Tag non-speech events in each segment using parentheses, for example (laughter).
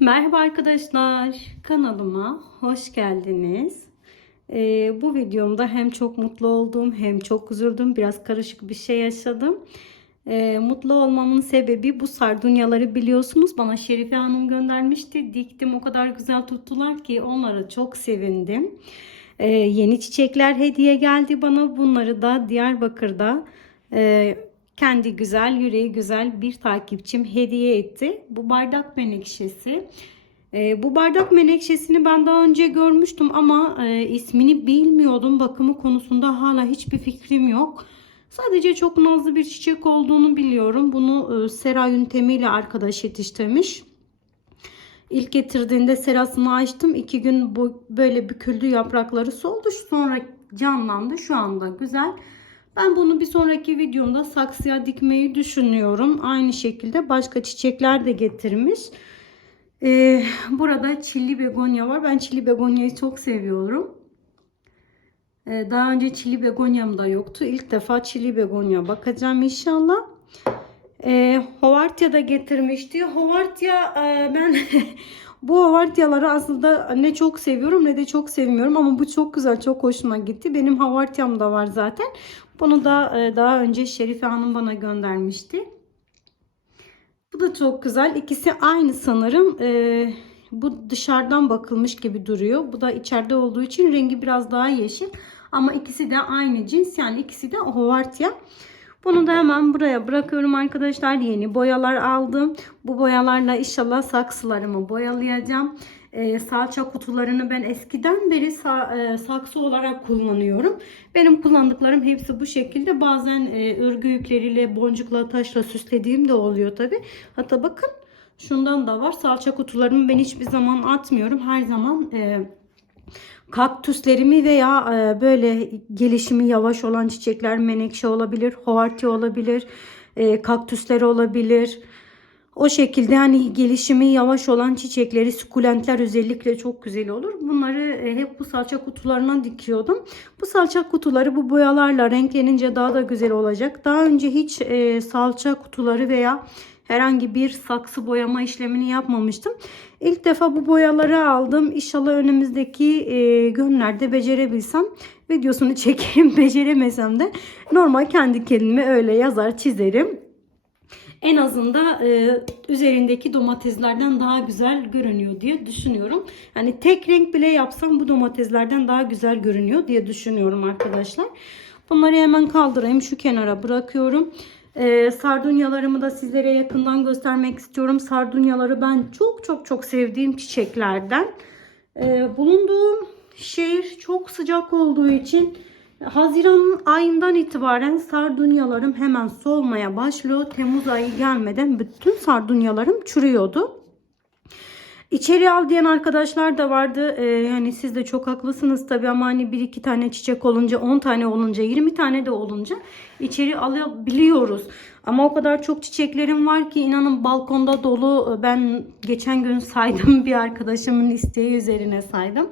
Merhaba arkadaşlar, kanalıma hoş geldiniz. Ee, bu videomda hem çok mutlu oldum hem çok üzüldüm. Biraz karışık bir şey yaşadım. Ee, mutlu olmamın sebebi bu sardunyaları biliyorsunuz. Bana Şerife Hanım göndermişti. Diktim o kadar güzel tuttular ki onlara çok sevindim. Ee, yeni çiçekler hediye geldi bana. Bunları da Diyarbakır'da e, kendi güzel yüreği güzel bir takipçim hediye etti. Bu bardak menekşesi. Ee, bu bardak menekşesini ben daha önce görmüştüm ama e, ismini bilmiyordum. Bakımı konusunda hala hiçbir fikrim yok. Sadece çok nazlı bir çiçek olduğunu biliyorum. Bunu e, sera yöntemiyle arkadaş yetiştirmiş. İlk getirdiğinde serasını açtım. İki gün bu böyle büküldü yaprakları soldu. Sonra canlandı. Şu anda güzel. Ben bunu bir sonraki videomda saksıya dikmeyi düşünüyorum. Aynı şekilde başka çiçekler de getirmiş. Ee, burada çilli begonya var. Ben çilli begonyayı çok seviyorum. Ee, daha önce çilli begonyam da yoktu. İlk defa çilli begonya bakacağım inşallah. Ee, Hovartya da getirmişti. Hovartya e, ben (laughs) bu Havartyaları aslında ne çok seviyorum ne de çok sevmiyorum ama bu çok güzel çok hoşuma gitti. Benim Havartyam da var zaten. Bunu da e, daha önce Şerife Hanım bana göndermişti. Bu da çok güzel. İkisi aynı sanırım. Ee, bu dışarıdan bakılmış gibi duruyor. Bu da içeride olduğu için rengi biraz daha yeşil. Ama ikisi de aynı cins. Yani ikisi de Hovartya. Bunu da hemen buraya bırakıyorum arkadaşlar. Yeni boyalar aldım. Bu boyalarla inşallah saksılarımı boyalayacağım. Ee, salça kutularını ben eskiden beri sa- e, saksı olarak kullanıyorum. Benim kullandıklarım hepsi bu şekilde. Bazen e, örgü yükleriyle, boncukla, taşla süslediğim de oluyor tabi. Hatta bakın şundan da var. Salça kutularımı ben hiçbir zaman atmıyorum. Her zaman e, kaktüslerimi veya e, böyle gelişimi yavaş olan çiçekler menekşe olabilir, hovartya olabilir, e, kaktüsler olabilir. O şekilde hani gelişimi yavaş olan çiçekleri, sukulentler özellikle çok güzel olur. Bunları e, hep bu salça kutularına dikiyordum. Bu salça kutuları bu boyalarla renklenince daha da güzel olacak. Daha önce hiç salça kutuları veya herhangi bir saksı boyama işlemini yapmamıştım. İlk defa bu boyaları aldım. İnşallah önümüzdeki e, günlerde becerebilsem videosunu (laughs) çekeyim. Beceremesem de normal kendi kendime öyle yazar çizerim. En azından e, üzerindeki domateslerden daha güzel görünüyor diye düşünüyorum. Yani tek renk bile yapsam bu domateslerden daha güzel görünüyor diye düşünüyorum arkadaşlar. Bunları hemen kaldırayım. Şu kenara bırakıyorum. Ee, sardunyalarımı da sizlere yakından göstermek istiyorum. Sardunyaları ben çok çok çok sevdiğim çiçeklerden. Ee, bulunduğum şehir çok sıcak olduğu için Haziran ayından itibaren sardunyalarım hemen solmaya başlıyor. Temmuz ayı gelmeden bütün sardunyalarım çürüyordu. İçeri al diyen arkadaşlar da vardı. Ee, yani siz de çok haklısınız tabii ama hani bir iki tane çiçek olunca 10 tane olunca 20 tane de olunca içeri alabiliyoruz. Ama o kadar çok çiçeklerim var ki inanın balkonda dolu. Ben geçen gün saydım (laughs) bir arkadaşımın isteği üzerine saydım.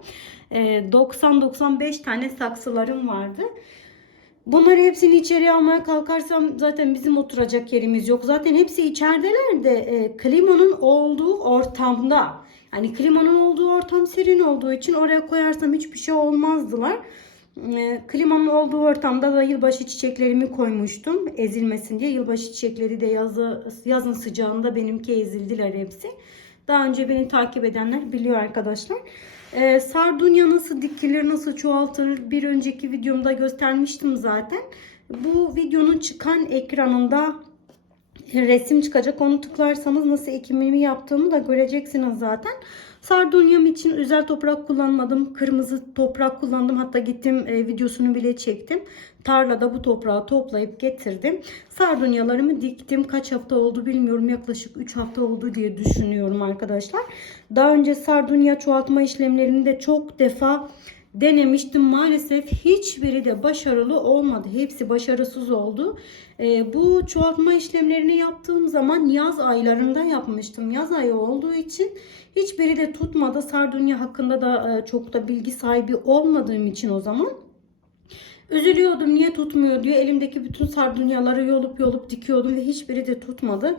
Ee, 90-95 tane saksılarım vardı. Bunları hepsini içeriye almaya kalkarsam zaten bizim oturacak yerimiz yok. Zaten hepsi içerideler de e, klimanın olduğu ortamda. Yani klimanın olduğu ortam serin olduğu için oraya koyarsam hiçbir şey olmazdılar. E, klimanın olduğu ortamda da yılbaşı çiçeklerimi koymuştum ezilmesin diye. Yılbaşı çiçekleri de yazı, yazın sıcağında benimki ezildiler hepsi. Daha önce beni takip edenler biliyor arkadaşlar. Ee, sardunya nasıl dikilir, nasıl çoğaltılır bir önceki videomda göstermiştim zaten. Bu videonun çıkan ekranında resim çıkacak. Onu tıklarsanız nasıl ekimimi yaptığımı da göreceksiniz zaten. Sardunyam için özel toprak kullanmadım. Kırmızı toprak kullandım. Hatta gittim e, videosunu bile çektim. Tarlada bu toprağı toplayıp getirdim. Sardunyalarımı diktim. Kaç hafta oldu bilmiyorum. Yaklaşık 3 hafta oldu diye düşünüyorum arkadaşlar. Daha önce sardunya çoğaltma işlemlerini de çok defa denemiştim. Maalesef hiçbiri de başarılı olmadı. Hepsi başarısız oldu. E, bu çoğaltma işlemlerini yaptığım zaman yaz aylarında yapmıştım. Yaz ayı olduğu için hiçbiri de tutmadı. Sardunya hakkında da e, çok da bilgi sahibi olmadığım için o zaman Üzülüyordum niye tutmuyor diye elimdeki bütün sardunyaları yolup yolup dikiyordum ve hiçbiri de tutmadı.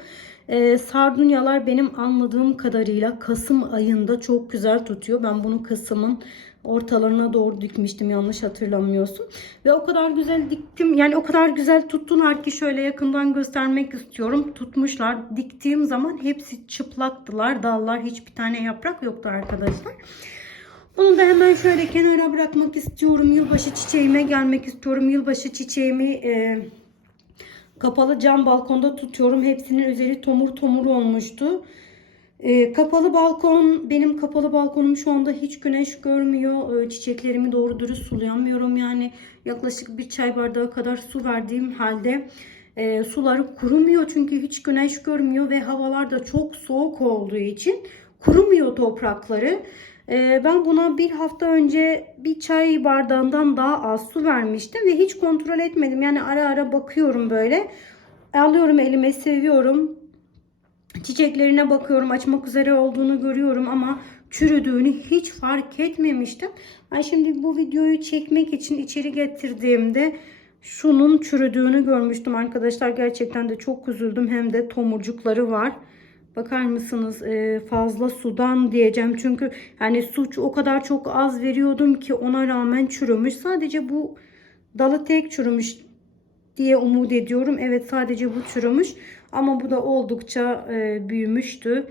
Ee, sardunyalar benim anladığım kadarıyla Kasım ayında çok güzel tutuyor. Ben bunu Kasım'ın ortalarına doğru dikmiştim yanlış hatırlamıyorsun. Ve o kadar güzel diktim. Yani o kadar güzel tuttular ki şöyle yakından göstermek istiyorum. Tutmuşlar. Diktiğim zaman hepsi çıplaktılar. Dallar hiçbir tane yaprak yoktu arkadaşlar. Bunu da hemen şöyle kenara bırakmak istiyorum. Yılbaşı çiçeğime gelmek istiyorum. Yılbaşı çiçeğimi e, kapalı cam balkonda tutuyorum. Hepsinin üzeri tomur tomur olmuştu. E, kapalı balkon, benim kapalı balkonum şu anda hiç güneş görmüyor. E, çiçeklerimi doğru dürüst sulayamıyorum. Yani yaklaşık bir çay bardağı kadar su verdiğim halde e, suları kurumuyor. Çünkü hiç güneş görmüyor ve havalar da çok soğuk olduğu için kurumuyor toprakları. Ee, Ben buna bir hafta önce bir çay bardağından daha az su vermiştim ve hiç kontrol etmedim. Yani ara ara bakıyorum böyle. Alıyorum elime seviyorum. Çiçeklerine bakıyorum. Açmak üzere olduğunu görüyorum ama çürüdüğünü hiç fark etmemiştim. Ben şimdi bu videoyu çekmek için içeri getirdiğimde şunun çürüdüğünü görmüştüm arkadaşlar. Gerçekten de çok üzüldüm. Hem de tomurcukları var. Bakar mısınız Ee, fazla sudan diyeceğim çünkü yani su o kadar çok az veriyordum ki ona rağmen çürümüş. Sadece bu dalı tek çürümüş diye umut ediyorum. Evet sadece bu çürümüş ama bu da oldukça e, büyümüştü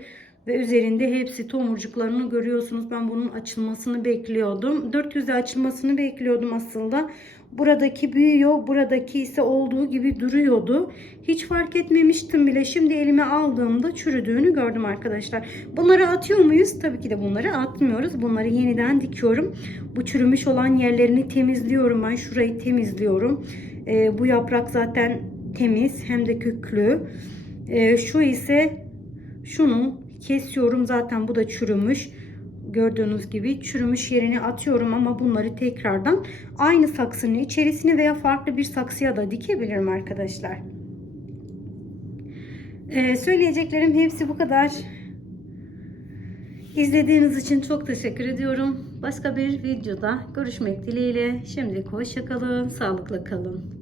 ve üzerinde hepsi tomurcuklarını görüyorsunuz. Ben bunun açılmasını bekliyordum. 400'e açılmasını bekliyordum aslında. Buradaki büyüyor, buradaki ise olduğu gibi duruyordu. Hiç fark etmemiştim bile. Şimdi elime aldığımda çürüdüğünü gördüm arkadaşlar. Bunları atıyor muyuz? Tabii ki de bunları atmıyoruz. Bunları yeniden dikiyorum. Bu çürümüş olan yerlerini temizliyorum. Ben şurayı temizliyorum. Ee, bu yaprak zaten temiz hem de köklü. Ee, şu ise şunu kesiyorum. Zaten bu da çürümüş. Gördüğünüz gibi çürümüş yerini atıyorum ama bunları tekrardan aynı saksının içerisine veya farklı bir saksıya da dikebilirim arkadaşlar. Ee, söyleyeceklerim hepsi bu kadar. İzlediğiniz için çok teşekkür ediyorum. Başka bir videoda görüşmek dileğiyle. Şimdilik hoşçakalın, sağlıkla kalın.